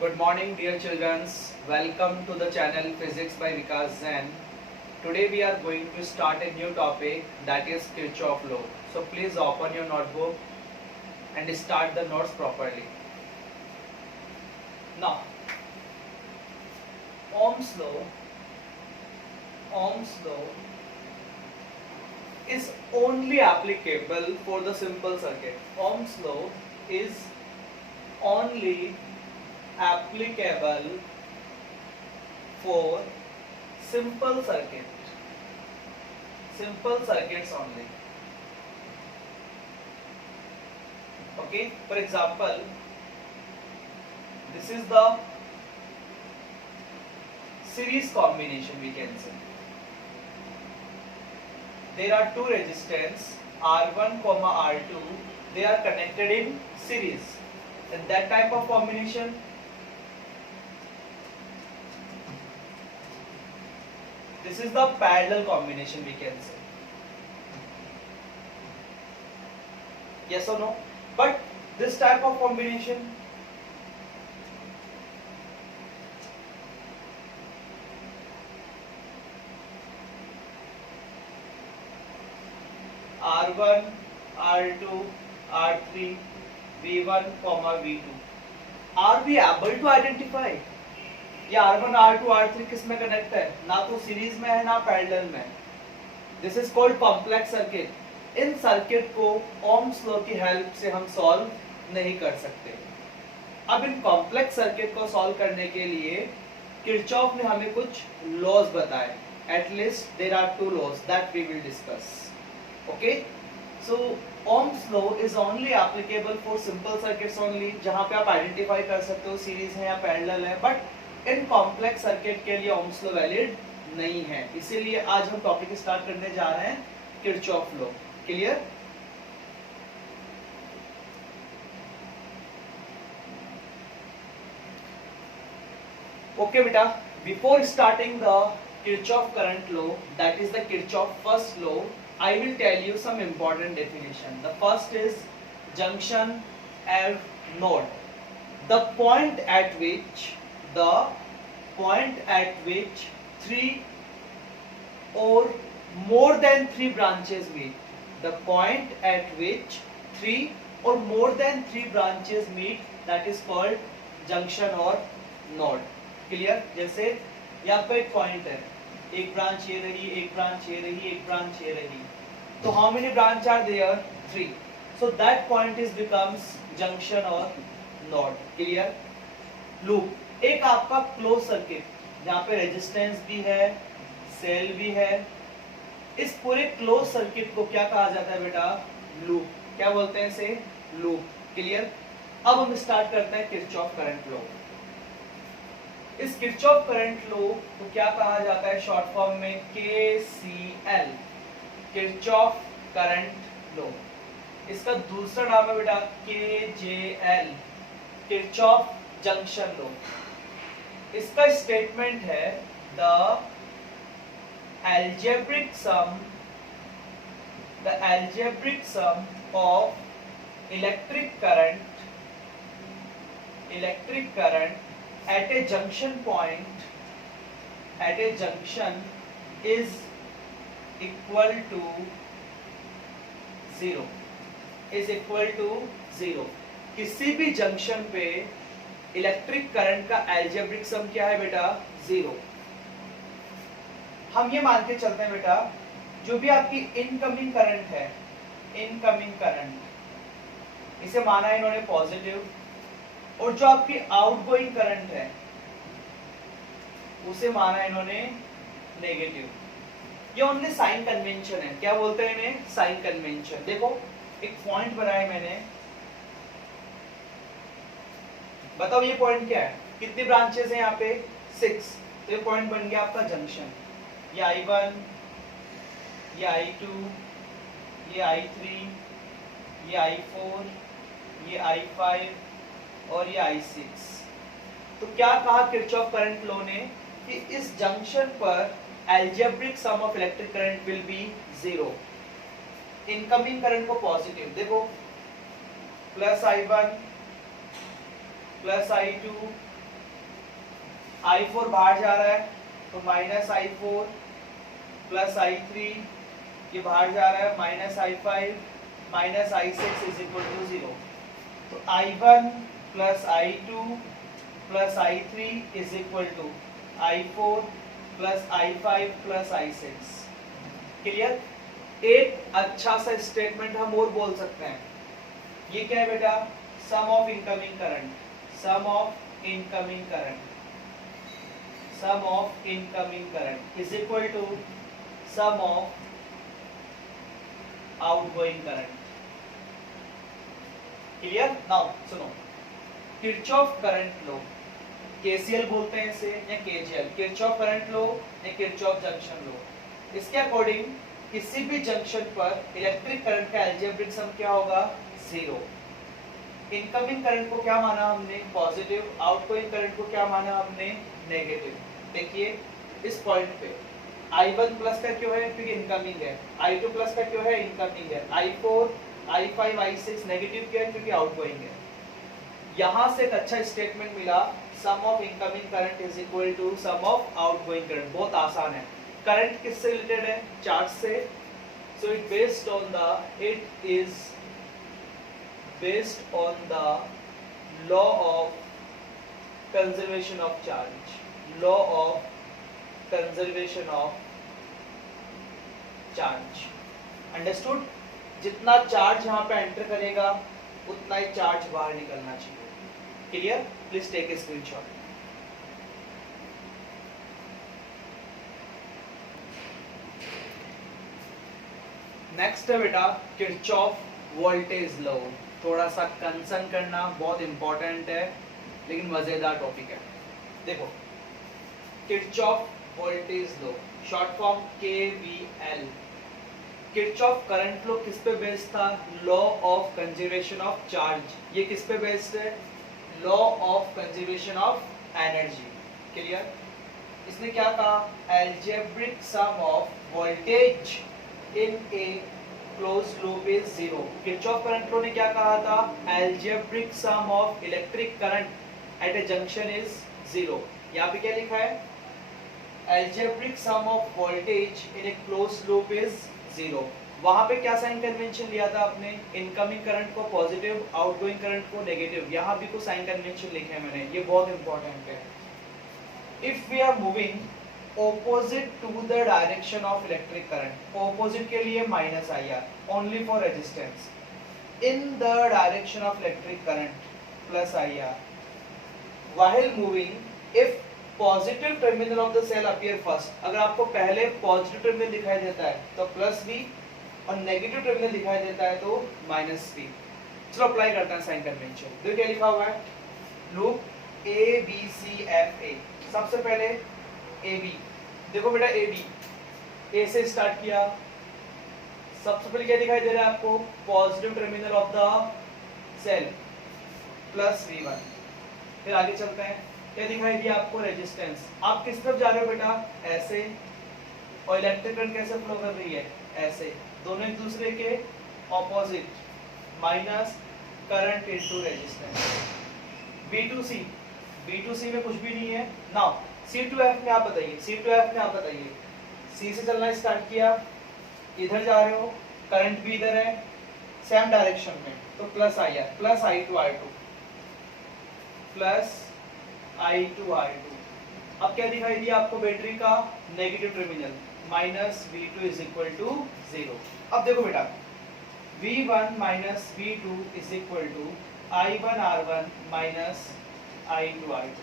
Good morning, dear children. Welcome to the channel Physics by Vikas Zen. Today we are going to start a new topic, that is Kirchhoff law. So please open your notebook and start the notes properly. Now, Ohm's law is only applicable for the simple circuit. Ohm's law is only applicable for simple circuits only. Okay, for example, this is the series combination, we can say. There are two resistance R1, R2, they are connected in series. And that type of combination, this is the parallel combination, we can say. Yes or no? But this type of combination, R1, R2, R3, V1, V2. Are we able to identify? ये R1, R2, R3 किस में connect है? ना तो series में है ना parallel में. This is called complex circuit. इन सर्किट को ओम्स लॉ की हेल्प से हम सॉल्व नहीं कर सकते. अब इन कॉम्प्लेक्स सर्किट को सॉल्व करने के लिए किरचॉफ ने हमें कुछ लॉज बताए. At least there are two laws that we will discuss. Okay, so Ohm's law is only applicable for simple circuits only, जहाँ पे आप आइडेंटिफाई कर सकते हो सीरीज है या पैरेलल है. बट इन कॉम्प्लेक्स सर्किट के लिए Ohm's law वैलिड नहीं है. इसीलिए आज हम टॉपिक स्टार्ट करने जा रहे हैं किरचॉफ लॉ. क्लियर? ओके बेटा, before starting the Kirchhoff current law, that is the Kirchhoff first law, I will tell you some important definition. The first is junction and node. The point at which three or more than three branches meet. The point at which three or more than three branches meet, that is called junction or node. Clear? जैसे यहाँ पे एक point है, एक branch ये रही, एक branch ये रही, एक ब्रांच ये रही. तो how many branch are there? 3. So that point is becomes junction or node. Clear? Loop. एक आपका क्लोज सर्किट जहाँ पे रेजिस्टेंस भी है, सेल भी है. इस पूरे क्लोज सर्किट को क्या कहा जाता है बेटा? लूप. क्या बोलते हैं इसे? लूप. क्लियर? अब हम स्टार्ट करते हैं किरचॉफ करंट लॉ. इस किरचॉफ करंट लॉ को क्या कहा जाता है शॉर्ट फॉर्म में? KCL, Kirchhoff current law. इसका दूसरा नाम है बेटा KJL, किरचॉफ जंक्शन लॉ. इसका स्टेटमेंट है the algebraic sum of electric current at a junction point is equal to 0. किसी भी जंक्शन पे इलेक्ट्रिक करंट का एल्जेब्रिक सम क्या है बेटा? 0. हम ये मान के चलते हैं बेटा, जो भी आपकी इनकमिंग करंट है, इनकमिंग करंट, इसे माना है इन्होंने पॉजिटिव, और जो आपकी आउटगोइंग करंट है उसे माना इन्होंने नेगेटिव. ये ओनली साइन कन्वेंशन है. क्या बोलते हैं इन्हें? Sign convention. देखो एक पॉइंट बनाया मैंने, बताओ ये पॉइंट क्या है? कितनी ब्रांचेस हैं यहाँ पे? 6. तो ये पॉइंट बन गया आपका जंक्शन. ये I1, ये I2, ये I3, ये I4, ये I5 और ये I6. तो क्या कहा किरचॉफ करंट लॉ ने कि इस जंक्शन पर algebraic sum of electric current will be 0. Incoming current को पॉजिटिव देखो, plus I1 plus I2 I4 बाहर जा रहा है तो माइनस I4 प्लस I3, ये बाहर जा रहा है minus I5 minus I6 is equal to 0। तो I1 plus I2 plus I3 is equal to I4 plus I5 plus I6। Clear? एक अच्छा सा स्टेटमेंट हम और बोल सकते हैं, ये क्या है बेटा? Sum of incoming current, sum of incoming current, sum of incoming current is equal to sum of outgoing current. Clear? Now सुनो, किरचॉफ करंट लॉ, केसीएल बोलते हैं इसे या केजीएल, किरचॉफ करंट लॉ या किरचॉफ जंक्शन लॉ। इसके according किसी भी junction पर इलेक्ट्रिक करंट का अलजेब्रिक सम क्या होगा? 0। इनकमिंग करंट को क्या माना हमने? पॉजिटिव। आउटगोइंग करंट को क्या माना हमने? नेगेटिव। देखिए इस पॉइंट पे I1 प्लस का क्यों है? क्योंकि इनकमिंग है। I2 प्लस का क्यों है? इनकमिंग है। I4, I5, I6 नेगेटिव क्यों है? क्योंकि आउटगोइंग है। यहाँ से एक अच्छा स्टेटमेंट मिला, sum of incoming current is equal to sum of outgoing current. बहुत आसान है। करंट किससे रिलेटेड है? चार्ज से। So it based on the, it is based on the law of conservation of charge, law of conservation of charge. Understood? जितना charge यहाँ पे enter करेगा उतना ही चार्ज बाहर निकलना चाहिए। Clear? Please take a screenshot. Next है बेटा किरचॉफ वोल्टेज लॉ। थोड़ा सा कंसर्न करना बहुत इंपॉर्टेंट है, लेकिन मजेदार टॉपिक है। देखो, Kirchhoff voltage law, short form KVL। Kirchhoff current law किस पे बेस्ड था? Law of conservation of charge. ये किस पे बेस्ड है? Law of conservation of energy. Clear? इसने क्या कहा? Algebraic sum of voltage in a closed loop is 0। Kirchhoff current law ने क्या कहा था? Algebraic sum of electric current at a junction is 0। यहाँ पे क्या लिखा है? Algebraic sum of voltage in a closed loop is 0। वहां पे क्या साइन कन्वेंशन लिया था आपने? इनकमिंग करंट को पॉजिटिव, आउटगोइंग करंट को नेगेटिव। यहाँ भी कुछ साइन कन्वेंशन लिखे हैं मैंने, ये बहुत इंपॉर्टेंट है। If we are moving opposite to the direction of electric current, opposite के लिए minus IR, only for resistance, in the direction of electric current plus IR, while moving, if positive terminal of the cell appear first, अगर आपको पहले positive terminal दिखाई देता है तो plus V और negative terminal दिखाई देता है तो minus V। चलो अप्लाई करते हैं साइन कन्वेंशन। देखो क्या लिखा हुआ है? Loop A B C F A। सबसे पहले AB, देखो बेटा AB, A से स्टार्ट किया। सबसे पहले क्या दिखाई दे रहा है आपको? Positive terminal of the cell plus V1। फिर आगे चलते हैं, क्या दिखाई दिया आपको? रेजिस्टेंस। आप किस तरफ जा रहे हो बेटा? ऐसे। और इलेक्ट्रिक करंट कैसे फ्लो कर रही है? ऐसे। दोनों एक दूसरे के opposite, minus current into resistance. B2C, B2C में कुछ भी नहीं है। नाउ C2F में आप बताइए, C2F में आप बताइए, C से चलना स्टार्ट किया, इधर जा रहे हो, करंट भी इधर है, सेम डायरेक्शन में, तो plus IR, plus I2R2, plus I2R2। अब क्या दिखाई दिया आपको? बैटरी का negative terminal, minus V2 is equal to 0। अब देखो बेटा, V1 minus V2 is equal to I1R1 minus I2R2।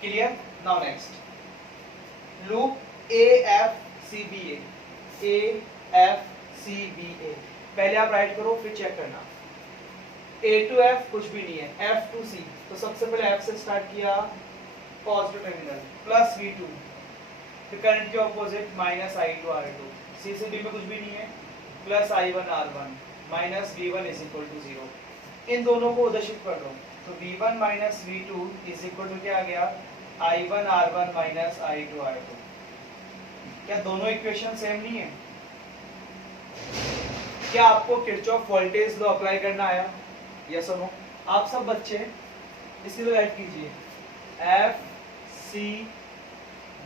Clear? Now next, loop AFCBA, AFCBA। पहले आप राइट करो फिर चेक करना। A to F कुछ भी नहीं है, F to C, तो सबसे पहले F से स्टार्ट किया, पॉजिटिव टर्मिनल प्लस V2, फिर करंट के ऑपोजिट माइनस I2R2, C से D में कुछ भी नहीं है, plus I1R1 minus V1 is equal to 0। इन दोनों को उधर शिफ्ट कर दो, तो V1 minus V2 is equal to क्या आ गया? I1R1 minus I2R2। क्या दोनों इक्वेशन सेम नहीं है? क्या आपको किरचॉफ वोल्टेज लॉ अप्लाई करना आया? यस और नो? आप सब बच्चे इसकी तो राइट कीजिए, C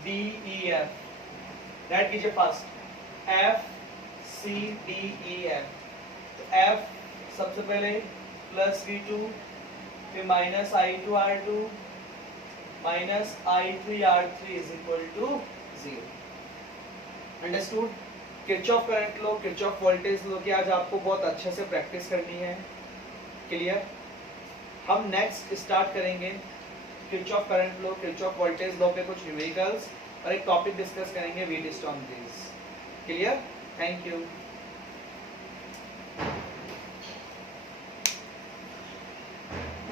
D E F. Write कीजिए first F C D E F. तो एफ सबसे पहले प्लस V2, फिर minus I2 R2 minus I3 R3 is equal to 0। Understood? Kirchhoff current law, Kirchhoff voltage law की आज आपको बहुत अच्छे से प्रैक्टिस करनी है। क्लियर? हम नेक्स्ट स्टार्ट करेंगे Kirchhoff current law, Kirchhoff voltage लो पे कुछ न्यूमेरिकल्स और एक टॉपिक डिस्कस करेंगे Wheatstone bridge. Clear? Thank you.